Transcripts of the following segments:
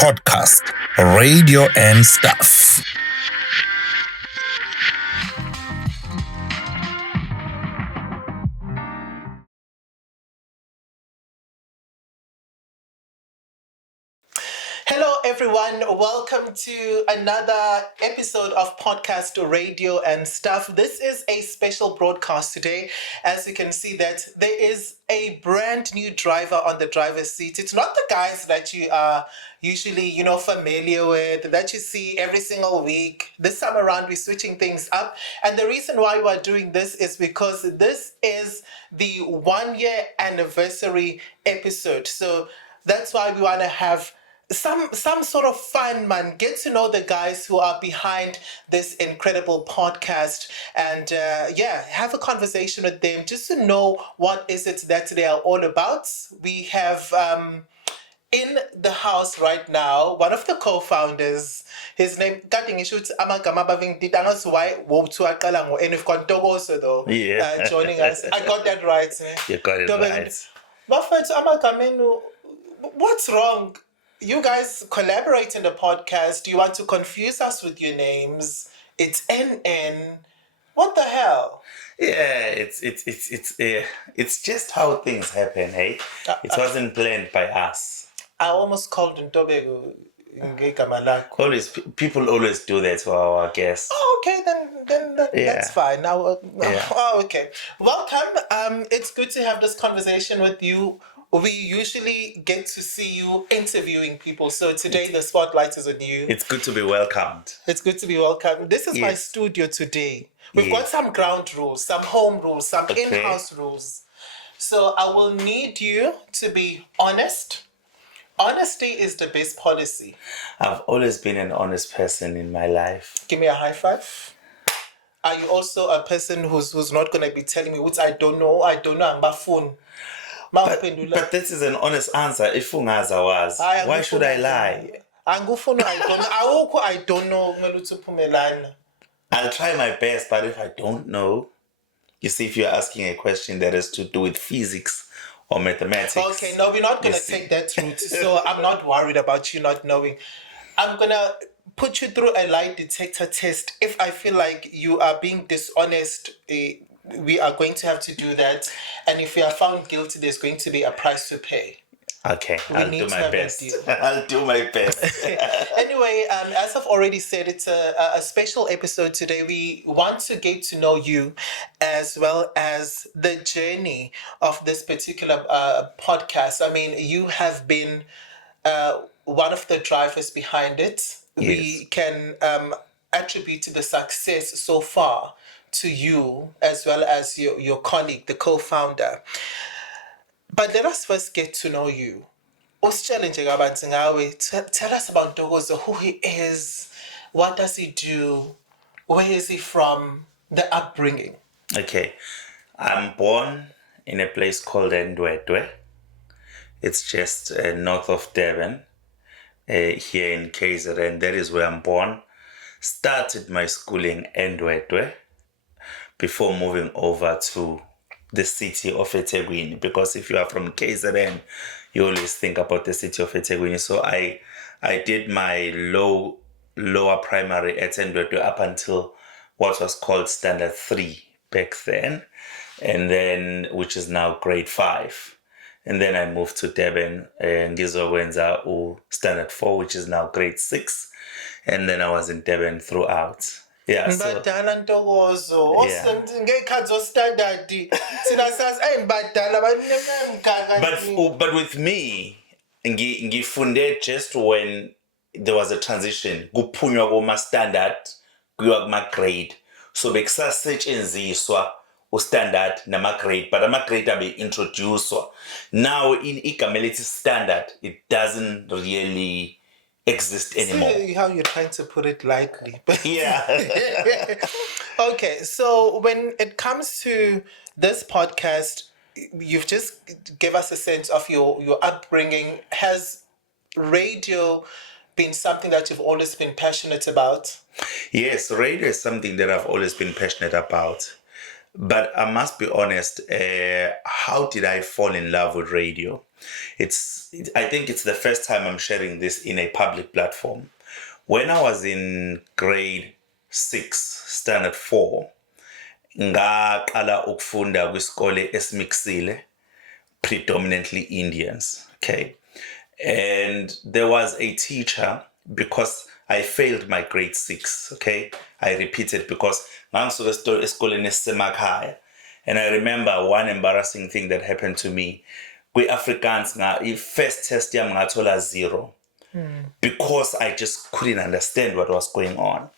podcast, radio and stuff. Hello, everyone. Welcome to another episode of Podcast Radio and Stuff. This is a special broadcast today. As you can see that there is a brand new driver on the driver's seat. It's not the guys that you are usually, familiar with, that you see every single week. This time around, we're switching things up. And the reason why we're doing this is because this is the 1-year anniversary episode. So that's why we want to have some sort of fun, man. Get to know the guys who are behind this incredible podcast, and have a conversation with them just to know what is it that they are all about. We have in the house right now one of the co-founders. His name, kade ngisho ukuthi amagama abavingidida angaziwhy wothiwaqala ngo-N we've got Ntokozo though. Yeah. Joining us. I got that right, eh? You got it right. Bafethu amagamenu, what's wrong? You guys collaborate in the podcast. You want to confuse us with your names. It's NN. What the hell? Yeah, it's just how things happen, hey? It wasn't planned by us. I almost called Ntobeko ngegama lakho. People always do that for our guests. Oh, okay, then that's fine. Now, okay. Welcome. It's good to have this conversation with you. We usually get to see you interviewing people. So today the spotlight is on you. It's good to be welcomed. It's good to be welcomed. This is my studio today. We've got some ground rules, some home rules, some in-house rules. So I will need you to be honest. Honesty is the best policy. I've always been an honest person in my life. Give me a high five. Are you also a person who's not going to be telling me what I don't know, I'm a phone? But this is an honest answer. If ungaza was, why should I lie? I don't know. I'll try my best, but if I don't know, you see, if you're asking a question that has to do with physics or mathematics. Okay, no, we're not going to take that route. So I'm not worried about you not knowing. I'm going to put you through a lie detector test. If I feel like you are being dishonest, we are going to have to do that. And if you are found guilty, there's going to be a price to pay. Okay, I'll do my best. I'll do my best. Anyway, as I've already said, it's a special episode today. We want to get to know you as well as the journey of this particular podcast. I mean, you have been one of the drivers behind it. Yes. We can attribute the success so far to you as well as your colleague, the co-founder. But let us first get to know you. Tell us about Ntokozo, who he is, what does he do, where is he from, the upbringing. Okay, I'm born in a place called Ndwedwe. It's just north of Durban, here in KZN. That is where I'm born. Started my schooling in Ndwedwe before moving over to the city of eThekwini, because if you are from KZN, you always think about the city of eThekwini. So I did my lower primary at Ndwedwe up until what was called Standard 3 back then, and then which is now grade 5. And then I moved to Durban and ngizokwenza Standard 4, which is now grade 6. And then I was in Durban throughout. Yeah, but with me, ngifunde just when there was a transition. Kuphunywa koma standard kuya kuma grade. So bekusasetshenziswa standard nama grade, but ama grade abe introduced. Now in igama elithi standard, it doesn't really exist anymore. See how you're trying to put it lightly. Yeah. Okay, so when it comes to this podcast, you've just give us a sense of your upbringing. Has radio been something that you've always been passionate about? Yes, radio is something that I've always been passionate about. But I must be honest, how did I fall in love with radio? I think it's the first time I'm sharing this in a public platform. When I was in grade 6, standard 4, ngaqala ukufunda kwisikole esimixile, predominantly Indians, okay? And there was a teacher, because I failed my grade 6, okay? I repeated because ngangisuka esikoleni esisemakhaya. And I remember one embarrassing thing that happened to me. Kwi-Afrikaans, first test yami ngathola 0 because I just couldn't understand what was going on.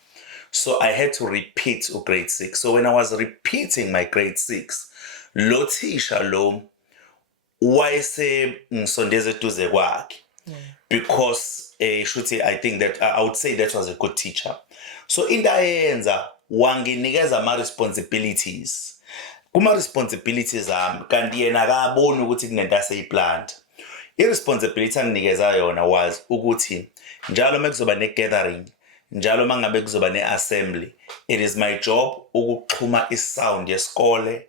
So I had to repeat grade 6. So when I was repeating my grade 6, lo teacher lo wayese ngisondeze eduze kwakhe, because I think that I would say that was a good teacher. So into ayenza wanginikeza ama-responsibilities. Kuma-responsibilities ami kanti yena akaboni ukuthi kunento aseyiplant. I-responsibility anginikeza yona was ukuthi njalo mekuzoba ne-gathering, njalo mangabe kuzoba ne-assembly, it is my job ukuxhuma isound yesikole,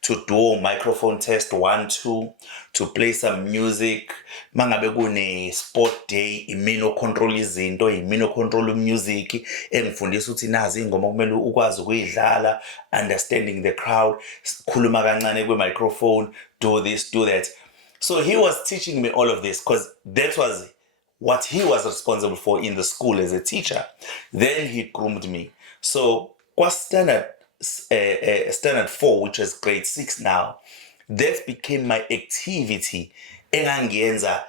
to do a microphone test 1, 2, to play some music. Mangabe kune sport day, imino control izinto, imino control music, engifundisa ukuthi nazi ingoma kumele ukwazi ukuyidlala, understanding the crowd, khuluma kancane kwe microphone, do this, do that. So he was teaching me all of this because that was what he was responsible for in the school as a teacher. Then he groomed me. So was standard 4, which is grade 6 now, that became my activity engangiyenza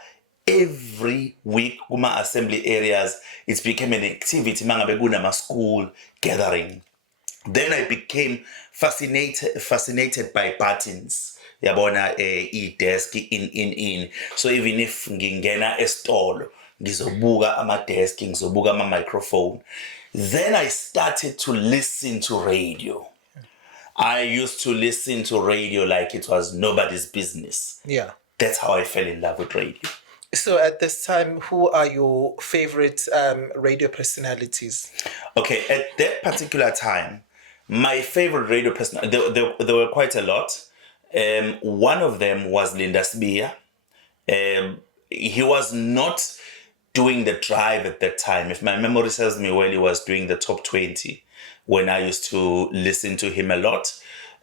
every week kuma assembly areas. It became an activity mangabe kunama school gathering. Then I became fascinated by buttons. Yabona desk in. So even if ngingena esitolo, ngizobuka ama-desk, ngizobuka ama-microphone. Then I started to listen to radio. I used to listen to radio like it was nobody's business. Yeah. That's how I fell in love with radio. So at this time, who are your favorite radio personalities? Okay, at that particular time, my favorite radio personality, there were quite a lot. One of them was Linda Sbiya. He was not doing the drive at that time. If my memory serves me well, he was doing the top 20 when I used to listen to him a lot.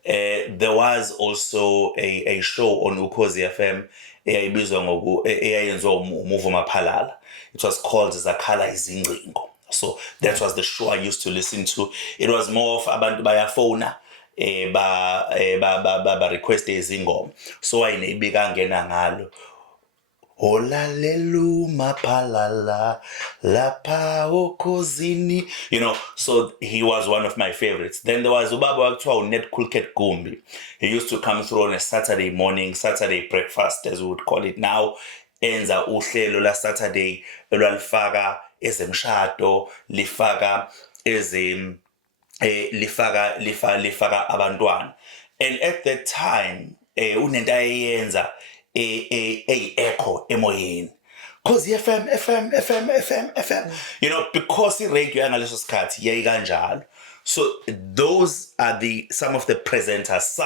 There was also a show on Ukhozi FM eyayenziwa uMthembu-Duma. It was called Zakhala Izingcingo. So that was the show I used to listen to. It was more of abantu bayafona ba request izingoma. So ayinebika ngena ngalo. Olalelu mapalala lapa okozini. So he was one of my favorites. Then there was ubaba wakuthiwa Ned Kulket Gumbi. He used to come through on a Saturday morning, Saturday breakfast as we would call it now. Enza uhlelo la Saturday elwalifaka ezemshado, lifaka lifaka abantwana. And at that time unento ayenza echo emoyeni. Cause FM. Because i-radio yangaleso sikhathi yayikanjalo. So those are some of the presenters,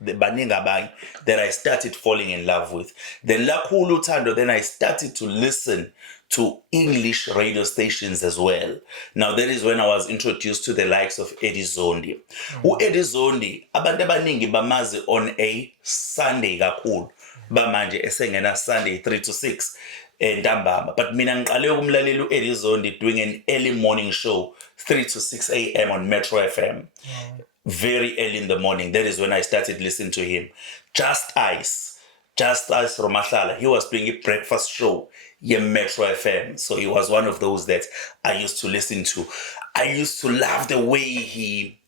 the baningi abanye that I started falling in love with. Then lakhulu uthando, then I started to listen to English radio stations as well. Now that is when I was introduced to the likes of Eddie Zondi. U-Eddie Zondi, abantu abaningi bamazi on a Sunday kakhulu. Bamanje esengena Sunday 3 to 6 ntambama. But mina ngiqale ukumlalela u-Eddie Zondi doing an early morning show 3 to 6 a.m. on Metro FM. Very early in the morning. That is when I started listening to him. Just Ice Romahlala. He was doing a breakfast show in Metro FM. So he was one of those that I used to listen to. I used to love the way he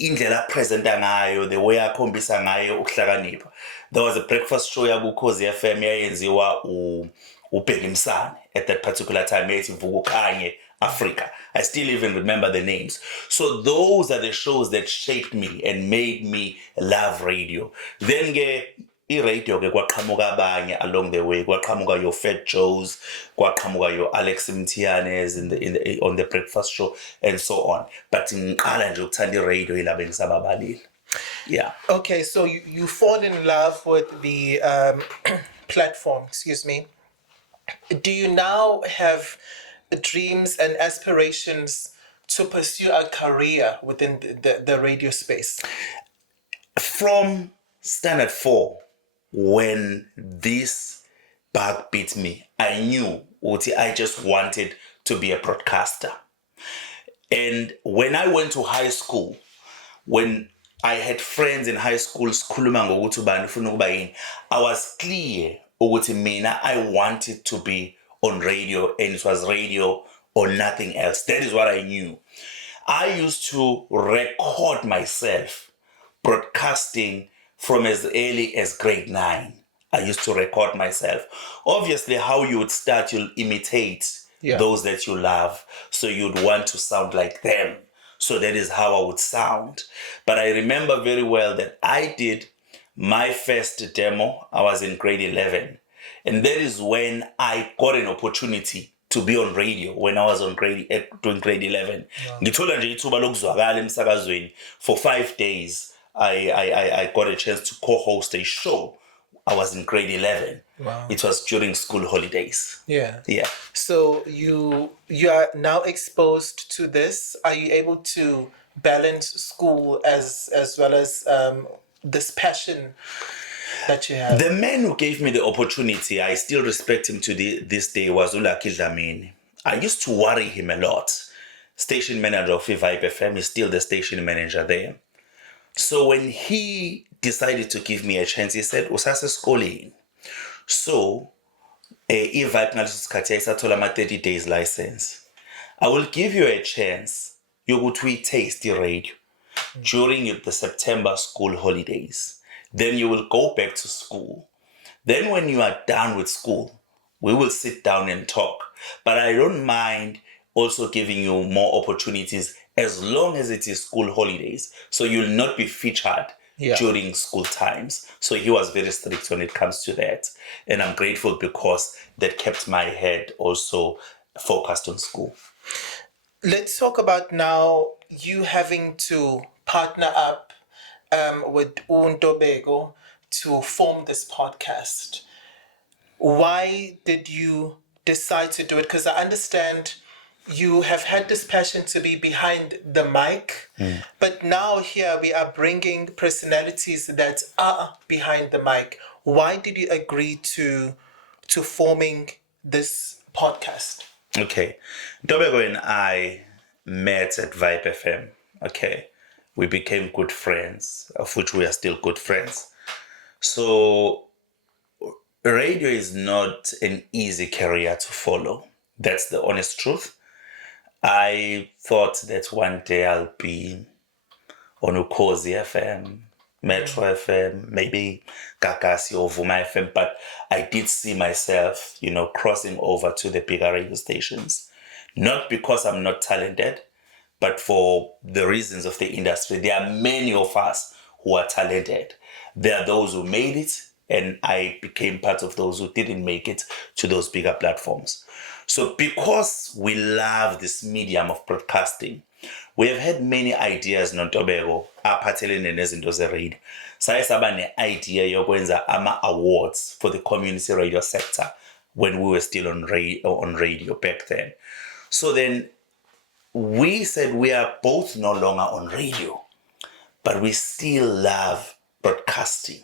indlela presenta ngayo, the way akhombisa ngayo ukuhlakanipha. There was a breakfast show yakuKhozi FM yayenziwa uBhekimsane at that particular time, yayithi Vukukanye Afrika. I still even remember the names. So those are the shows that shaped me and made me love radio. Then i-radio ke kwaqhamuka abanye along the way. Kwaqhamuka your Fat Joes, kwaqhamuka your Alex Mtianes on the breakfast show and so on. But ngiqala nje ukuthanda i-radio yilaba engisababalile. Yeah. Okay, so you fall in love with the platform, excuse me. Do you now have dreams and aspirations to pursue a career within the radio space? From standard 4, when this bug bit me, I knew I just wanted to be a broadcaster. And when I went to high school, when I had friends in high school, I was clear I wanted to be on radio, and it was radio or nothing else. That is what I knew. I used to record myself broadcasting from as early as grade 9. I used to record myself. Obviously, how you would start, you'll imitate those that you love. So you'd want to sound like them. So that is how I would sound. But I remember very well that I did my first demo. I was in grade 11. And that is when I got an opportunity to be on radio when I was on doing grade 11. Wow. For 5 days, I got a chance to co-host a show. I was in grade 11. Wow. It was during school holidays. Yeah. Yeah. So you are now exposed to this. Are you able to balance school as well as this passion that you have? The man who gave me the opportunity, I still respect him to this day, was Ulaki Dlamini. I used to worry him a lot. Station manager of Vibe FM is still the station manager there. So when he decided to give me a chance, he said, "Usase schooling." So, Vibe a 30 days license. I will give you a chance. You would taste the radio during the September school holidays. Then you will go back to school. Then when you are done with school, we will sit down and talk. But I don't mind also giving you more opportunities as long as it is school holidays. So you'll not be featured during school times. So he was very strict when it comes to that. And I'm grateful because that kept my head also focused on school. Let's talk about now you having to partner up with Ntokozo to form this podcast. Why did you decide to do it? Because I understand you have had this passion to be behind the mic, but now here we are bringing personalities that are behind the mic. Why did you agree to forming this podcast? Okay. Ntokozo and I met at Vibe FM. Okay. We became good friends, of which we are still good friends. So radio is not an easy career to follow. That's the honest truth. I thought that one day I'll be on Ukhozi FM, Metro FM, maybe Kakasi or Vuma FM, but I did see myself, crossing over to the bigger radio stations. Not because I'm not talented, but for the reasons of the industry. There are many of us who are talented. There are those who made it, and I became part of those who didn't make it to those bigger platforms. So because we love this medium of broadcasting, we have had many ideas, Ntokozo, aphathelene nezinto ze-radio. Saye saba ne-idea yokwenza ama-awards for the community radio sector when we were still on radio back then. So then we said we are both no longer on radio, but we still love broadcasting.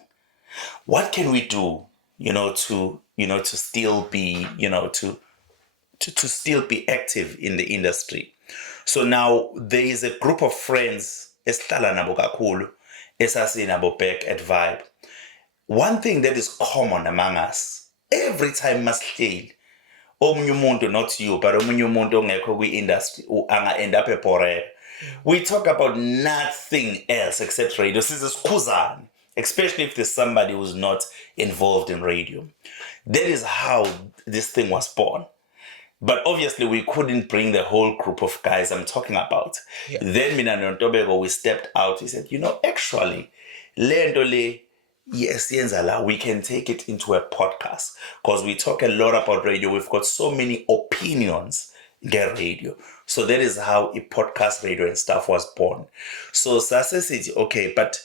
What can we do, to still be, to still be active in the industry? So now there is a group of friends, esihlala nabo kakhulu, esasinabo back at Vibe. One thing that is common among us, every time masihleli, omunye umuntu, not you, but omunye umuntu ongekho kwi-industry anga end up ePRS. We talk about nothing else except radio. Sizikhuzana, especially if there's somebody who's not involved in radio. That is how this thing was born. But obviously we couldn't bring the whole group of guys I'm talking about. Then mina and Ntokozo, we stepped out. We said, actually, le nto le yes, Yenzala, we can take it into a podcast because we talk a lot about radio. We've got so many opinions get radio. So that is how a podcast radio and stuff was born. So Sase said, okay, but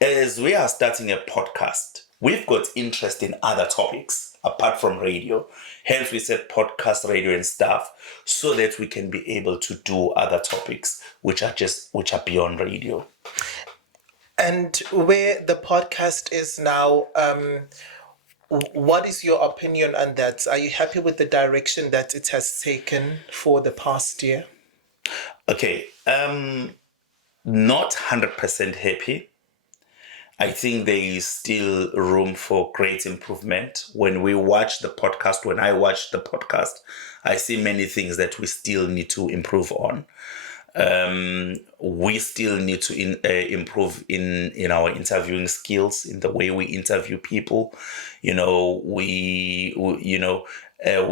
as we are starting a podcast, we've got interest in other topics apart from radio. Hence, we said podcast, radio, and stuff, so that we can be able to do other topics which are beyond radio. And where the podcast is now, what is your opinion on that? Are you happy with the direction that it has taken for the past year? Okay, not 100% happy. I think there is still room for great improvement. When I watch the podcast, I see many things that we still need to improve on. We still need to improve in our interviewing skills, in the way we interview people. We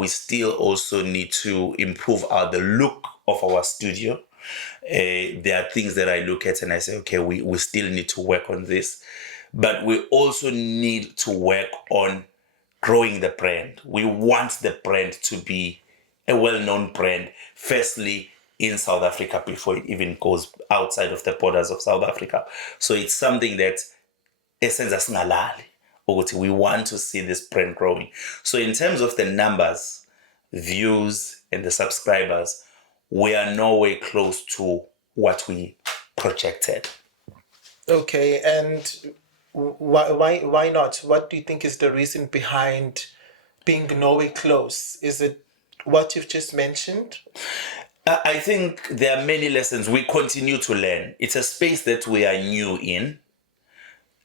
still also need to improve the look of our studio. There are things that I look at and I say, okay, we still need to work on this. But we also need to work on growing the brand. We want the brand to be a well-known brand, firstly, in South Africa before it even goes outside of the borders of South Africa. So it's something that we want to see this brand growing. So in terms of the numbers, views, and the subscribers, we are nowhere close to what we projected. Okay, and why not? What do you think is the reason behind being nowhere close? Is it what you've just mentioned? I think there are many lessons we continue to learn. It's a space that we are new in,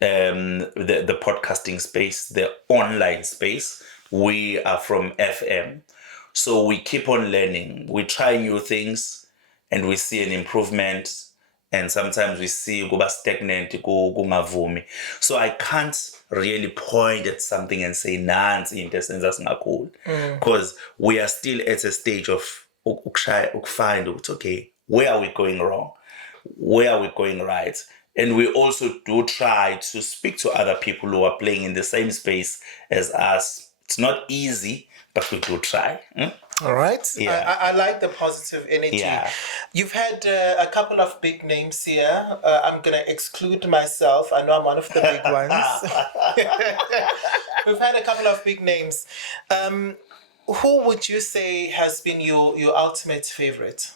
the podcasting space, the online space. We are from FM. So we keep on learning. We try new things and we see an improvement. And sometimes we see go stagnant, go ngavumi. So I can't really point at something and say nansi into sense that's not cool. Because we are still at a stage of find okay, where are we going wrong? Where are we going right? And we also do try to speak to other people who are playing in the same space as us. It's not easy, but we do try. All right. Yeah. I like the positive energy. Yeah. You've had a couple of big names here. I'm going to exclude myself. I know I'm one of the big ones. We've had a couple of big names. Who would you say has been your ultimate favorite?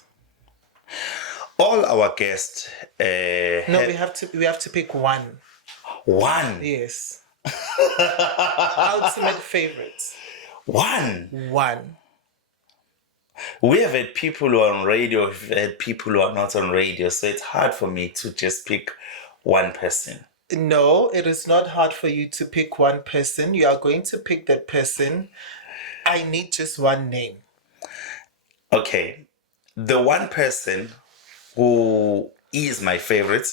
All our guests. No, we have to pick one. One. Yes. Ultimate favorite. One. We have had people who are on radio, we've had people who are not on radio, so it's hard for me to just pick one person. No, it is not hard for you to pick one person. You are going to pick that person. I need just one name. Okay. The one person who is my favorite,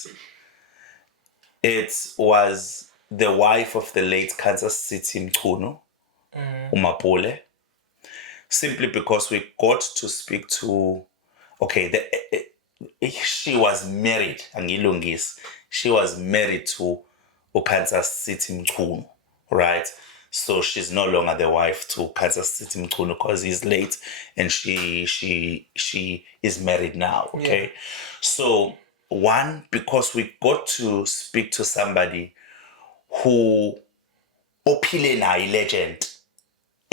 it was the wife of the late Kansas City Mchunu, Umapole. Simply because we got to speak to, she was married, Angilungis. She was married to Kansas City Mchunu, right? So she's no longer the wife to Kansas City Mchunu because he's late and she is married now, okay? Yeah. So one, because we got to speak to somebody who opilena a legend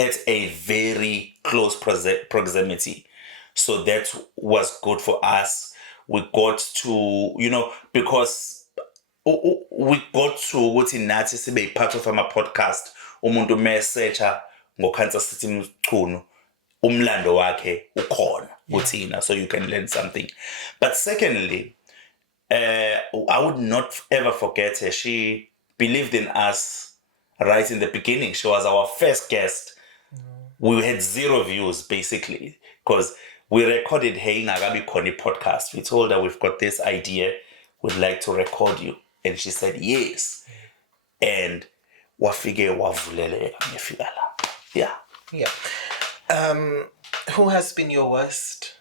at a very close proximity. So that was good for us. We got to, because we got to be part of our podcast. Umuntu mesearcha ngoKansas City Mchunu umlando wakhe ukhona uthina, so you can learn something. But secondly, I would not ever forget her. She believed in us right in the beginning. She was our first guest. We had 0 views basically because we recorded Hey Nagabi Koni podcast. We told her we've got this idea, we'd like to record you, and she said yes. And wafike wavuleleka ngefika la. Yeah. Who has been your worst?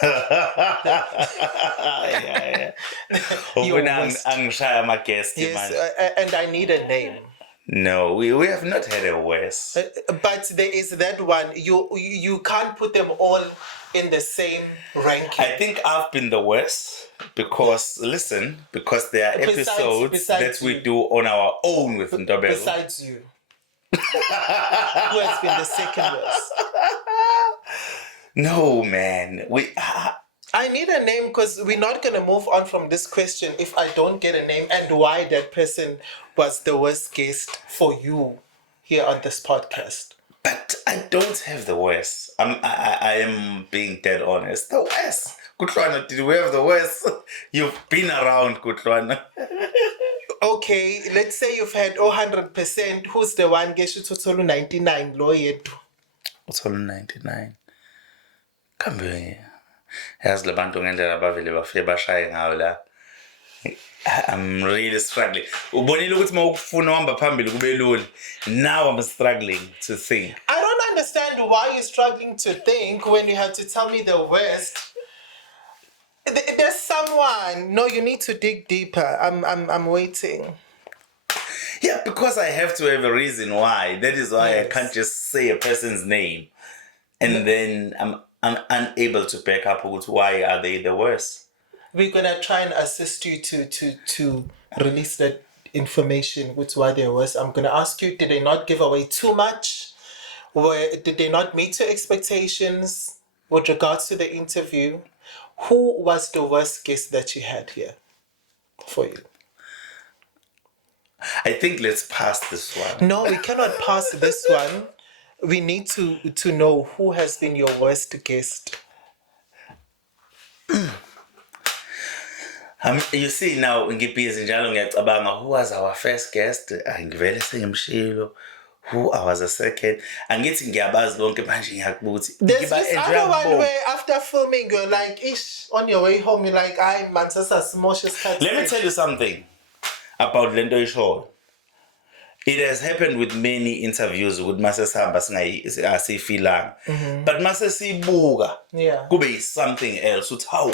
Yeah. Your Ufuna worst. angishaya ama-guest Yes, manje. and I need a name. No, we have not had a worse. But there is that one. You can't put them all in the same ranking. I think I've been the worst because there are episodes besides that we you. do on our own with Ntokozo. Besides you. Who has been the second worst? No, man. I need a name because we're not going to move on from this question if I don't get a name and why that person was the worst guest for you here on this podcast. But I don't have the worst. I am being dead honest. The worst. Kutlwana, did we have the worst? You've been around, Kutlwana. Okay, let's say you've had 100%. Who's the one? Geshu Totolu 99. Lo yetu. Uthola 99. Kambe yazi labantu ngendlela bavele bafike bashaye ngayo la. I'm really struggling. Ubonile ukuthi mawufuna uhamba phambili kube lula. Now I'm struggling to think. I don't understand why you're struggling to think when you have to tell me the worst. There's someone. No, you need to dig deeper. I'm waiting. Yeah, because I have to have a reason why. That is why Yes. I can't just say a person's name, and then I'm unable to back up with why are they the worst. We're gonna try and assist you to release that information with why they was. I'm gonna ask you: did they not give away too much? Did they not meet your expectations with regards to the interview? Who was the worst guest that you had here for you? I think let's pass this one. No, we cannot pass this one. We need to know who has been your worst guest. You see now, ngibhizi njalo ngiyacabanga who was our first guest? Angivele sengimshilo. Who I was a second. Angithi ngiyabazi bonke manje ngiyakubuthi. There's this other one where after filming you're like, ish, on your way home you're like, I man, Let me tell you something about Lento Isho. It has happened with many interviews with Masesamba singayi Phila. But Masesibuka, Yeah. kube something else. How?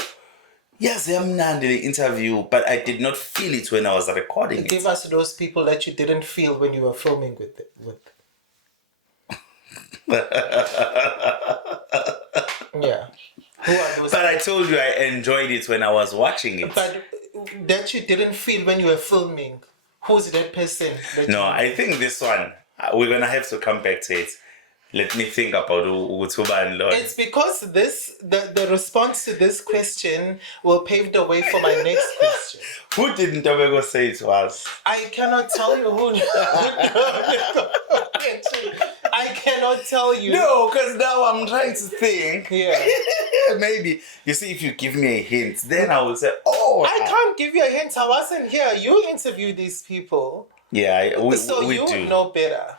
Yes, I'm the interview, but I did not feel it when I was recording it. Give us those people that you didn't feel when you were filming with. Yeah. Who are those? But I told you I enjoyed it when I was watching it. But that you didn't feel when you were filming. Who's that person? No, I think this one, we're going to have to come back to it. Let me think about Utuba and Lord. It's because the response to this question will pave the way for my next question. Who did Ntokozo say it was? I cannot tell you who. I cannot tell you. No, because now I'm trying to think. Yeah. Maybe. You see, if you give me a hint, then I will say, oh. I can't give you a hint. I wasn't here. You interview these people. Yeah, we you do. would know better.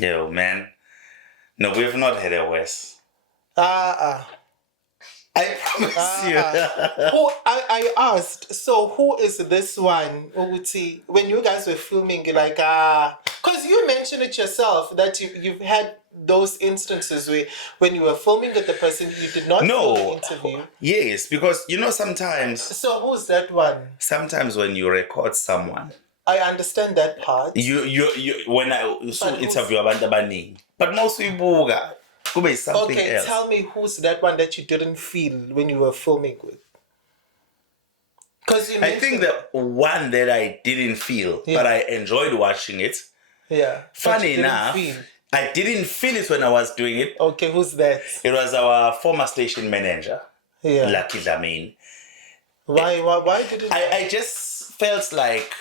Yo, man. No, we've not had a worse. I promise you. Who I asked, so who is this one, Uguti? When you guys were filming, you're like, because you mentioned it yourself that you've had those instances where when you were filming with the person, you did not film the interview. Yes, because sometimes. So who's that one? Sometimes when you record someone, I understand that part. You when I interview abantu abaningi, but most people kube something else. Okay, tell me who's that one that you didn't feel when you were filming with? Because I think the one that I didn't feel, but I enjoyed watching it. Yeah. Funny enough, I didn't feel it when I was doing it. Okay, who's that? It was our former station manager, Lucky Dlamini. Why did it? I just felt like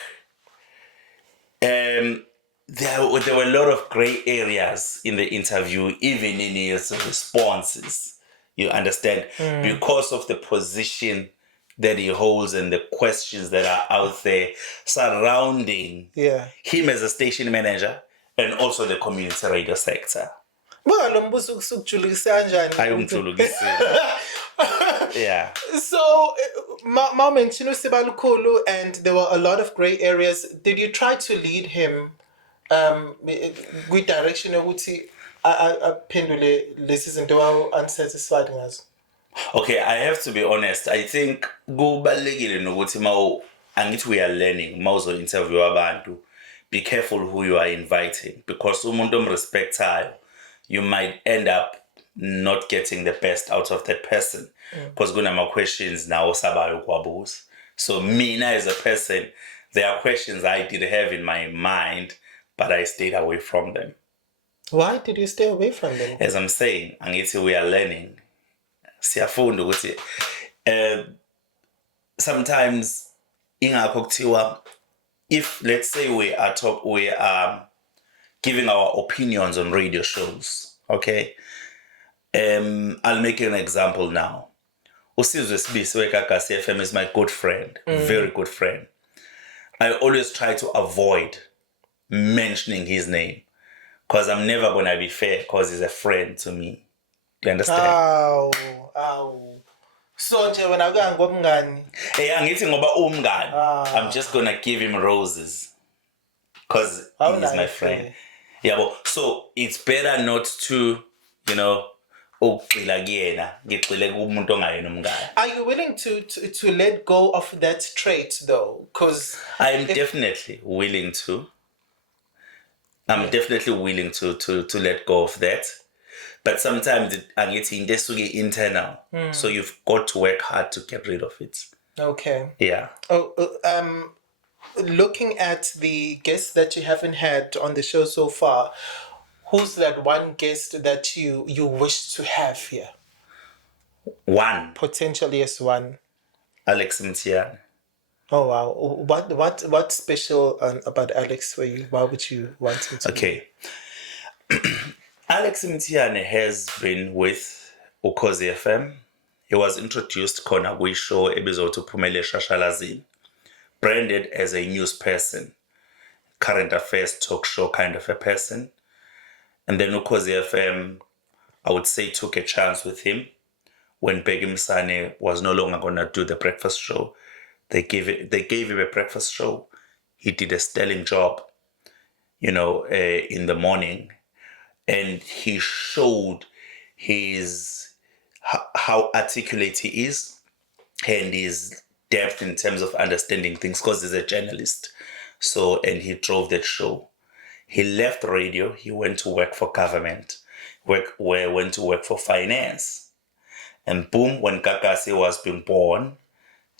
there were a lot of gray areas in the interview, even in his responses. You understand? Because of the position that he holds and the questions that are out there surrounding him as a station manager and also the community radio sector. Yeah. So, and there were a lot of gray areas. Did you try to lead him with direction ukuthi aphendule lezi zinto unsatisfied ngazo? Okay, I have to be honest. I think kubalulekile nokuthi angithi we are learning mawuzo interview abantu. Be careful who you are inviting because umuntu omrespectayo, you might end up not getting the best out of that person because kunama questions now sabayo kwabuza. So mina as a person, there are questions I did have in my mind, but I stayed away from them. Why did you stay away from them? As I'm saying, angithi we are learning. Siyafunda ukuthi sometimes ingakho kuthiwa if let's say we are giving our opinions on radio shows, okay? I'll make an example now. Usizwe Sibisi weGagasi FM is my good friend, very good friend. I always try to avoid mentioning his name because I'm never gonna be fair because he's a friend to me. Do you understand? Aw. So nje wena ngobungani. Hey, angithi ngoba umngani. I'm just gonna give him roses because he's my friend. Yeah, but so it's better not to, you know, ukugxila kuyena, ngigxile kumuntu ongayena umngani. Are you willing to let go of that trait though? Because I'm definitely willing to. I'm definitely willing to let go of that. But sometimes angithi into esuke internal. So you've got to work hard to get rid of it. Okay. Yeah. Looking at the guests that you haven't had on the show so far, who's that one guest that you wish to have here? One. Potentially as one. Alex Mtiani. Oh wow! What special about Alex for you? Why would you want him to? Okay. Alex Mtiani has been with Ukhozi FM. He was introduced khona kwishow ebizwa Phumele Shashalazini, branded as a news person, current affairs talk show kind of a person. And then Ukhozi FM, I would say, took a chance with him when Begum Sane was no longer going to do the breakfast show. They gave him a breakfast show. He did a sterling job, in the morning. And he showed how articulate he is and his depth in terms of understanding things because he's a journalist. So, and he drove that show. He left radio. He went to work for government, went to work for finance. And boom, when Kakasi was being born,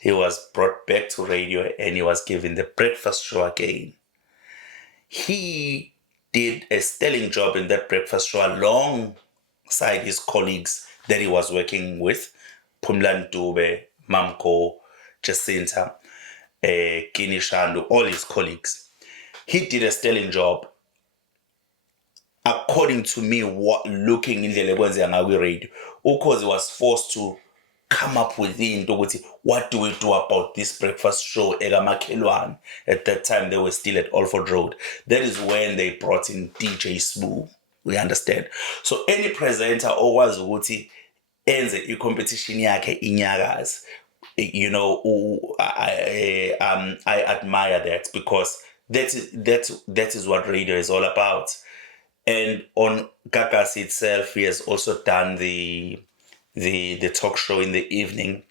he was brought back to radio and he was given the breakfast show again. He did a sterling job in that breakfast show alongside his colleagues that he was working with, Ntokozo, Mamko, Jacinta, Kini Shandu, all his colleagues. He did a sterling job. According to me, looking in the radio, Ukhozi was forced to come up with what do we do about this breakfast show Ekamakhelwane. At that time they were still at Alford Road. That is when they brought in DJ Smooth. We understand. So any presenter always ukuthi enze i-competition yakhe inyakazi. I admire that because that is what radio is all about. And on Gagas itself, he has also done the talk show in the evening.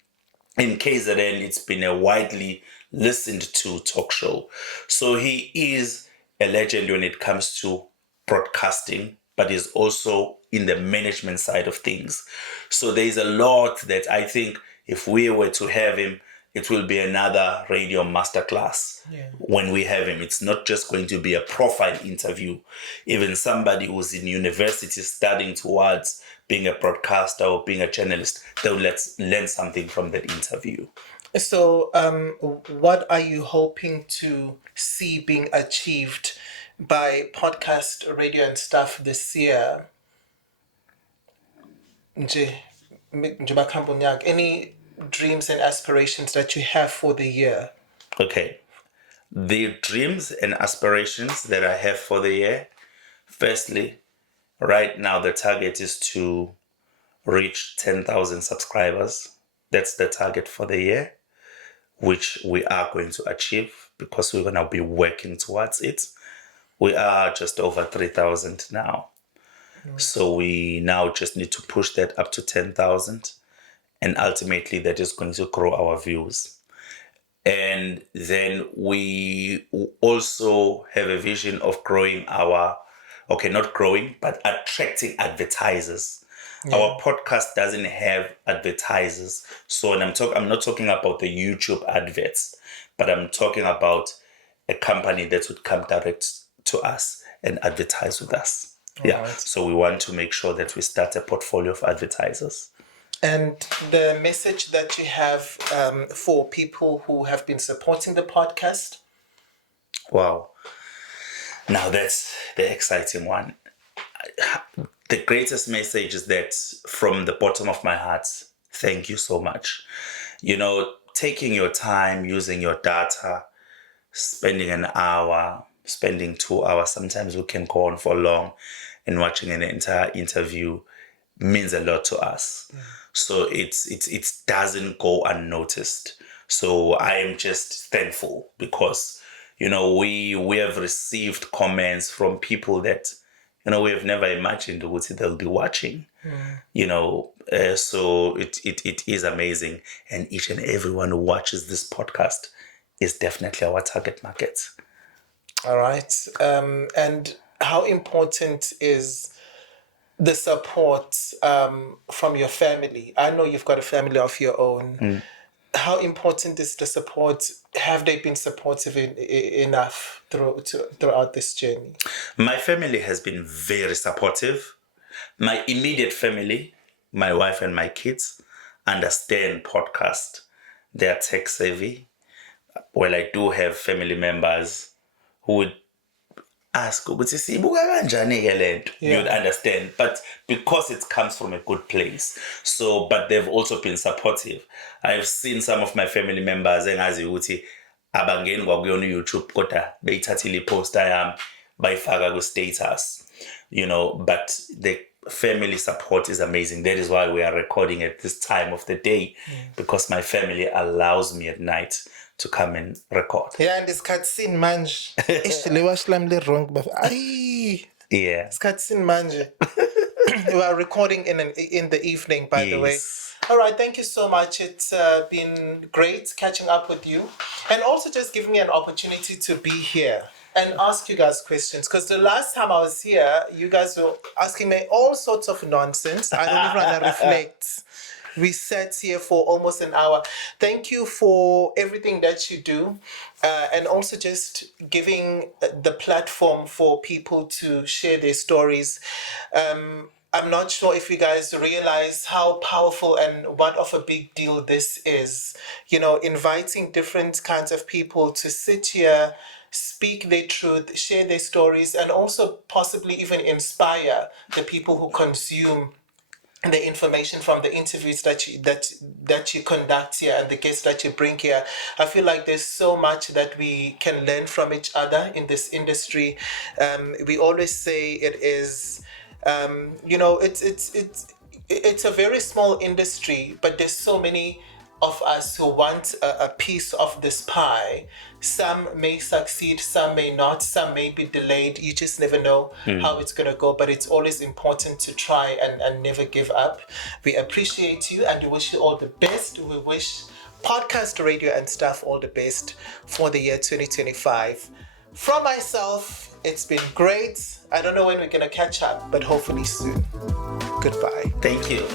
In KZN, it's been a widely listened to talk show. So he is a legend when it comes to broadcasting, but is also in the management side of things. So there is a lot that I think if we were to have him, it will be another radio masterclass. When we have him. It's not just going to be a profile interview. Even somebody who's in university studying towards being a broadcaster or being a journalist, they'll learn something from that interview. So what are you hoping to see being achieved by podcast, radio and stuff this year? Any dreams and aspirations that you have for the year? Okay. The dreams and aspirations that I have for the year, firstly, right now the target is to reach 10,000 subscribers. That's the target for the year, which we are going to achieve because we're going to be working towards it. We are just over 3,000 now. So we now just need to push that up to 10,000. and ultimately that is going to grow our views. And then we also have a vision of growing not growing, but attracting advertisers. Yeah. Our podcast doesn't have advertisers. So when I'm not talking about the YouTube adverts, but I'm talking about a company that would come direct to us and advertise with us. Yeah. Right. So we want to make sure that we start a portfolio of advertisers. And the message that you have for people who have been supporting the podcast? Wow. Now that's the exciting one. The greatest message is that from the bottom of my heart, thank you so much. Taking your time, using your data, spending an hour, spending 2 hours, sometimes we can go on for long, and watching an entire interview means a lot to us. So it doesn't go unnoticed. So I am just thankful because, we have received comments from people that, we have never imagined what they'll be watching. So it is amazing. And each and everyone who watches this podcast is definitely our target market. All right. And how important is the support from your family? I know you've got a family of your own. How important is the support? Have they been supportive enough throughout this journey? My family has been very supportive. My immediate family, my wife and my kids, understand podcast. They are tech savvy. Well, I do have family members who would ask, you'd understand, but because it comes from a good place. So, but they've also been supportive. I've seen some of my family members engazi ukuthi abangeni kwakuyona YouTube kodwa beyithathile ipost yami bayifaka ku status, but the family support is amazing. That is why we are recording at this time of the day, because my family allows me at night to come and record. Yeah, and this cutscene manje. Wrong, but yeah. This cutscene manje. We are recording in the evening, by the way. All right, thank you so much. It's been great catching up with you, and also just giving me an opportunity to be here and ask you guys questions. Because the last time I was here, you guys were asking me all sorts of nonsense. I don't even want to reflect. We sat here for almost an hour. Thank you for everything that you do, and also just giving the platform for people to share their stories. I'm not sure if you guys realize how powerful and what of a big deal this is. Inviting different kinds of people to sit here, speak their truth, share their stories, and also possibly even inspire the people who consume the information from the interviews that you conduct here and the guests that you bring here. I feel like there's so much that we can learn from each other in this industry. We always say it is, it's a very small industry, but there's so many of us who want a piece of this pie. Some may succeed, some may not, some may be delayed. You just never know how it's going to go, but it's always important to try and never give up. We appreciate you and we wish you all the best. We wish Podcast Radio and Stuff all the best for the year 2025. From myself, it's been great. I don't know when we're going to catch up, but hopefully soon. Goodbye. Thank you.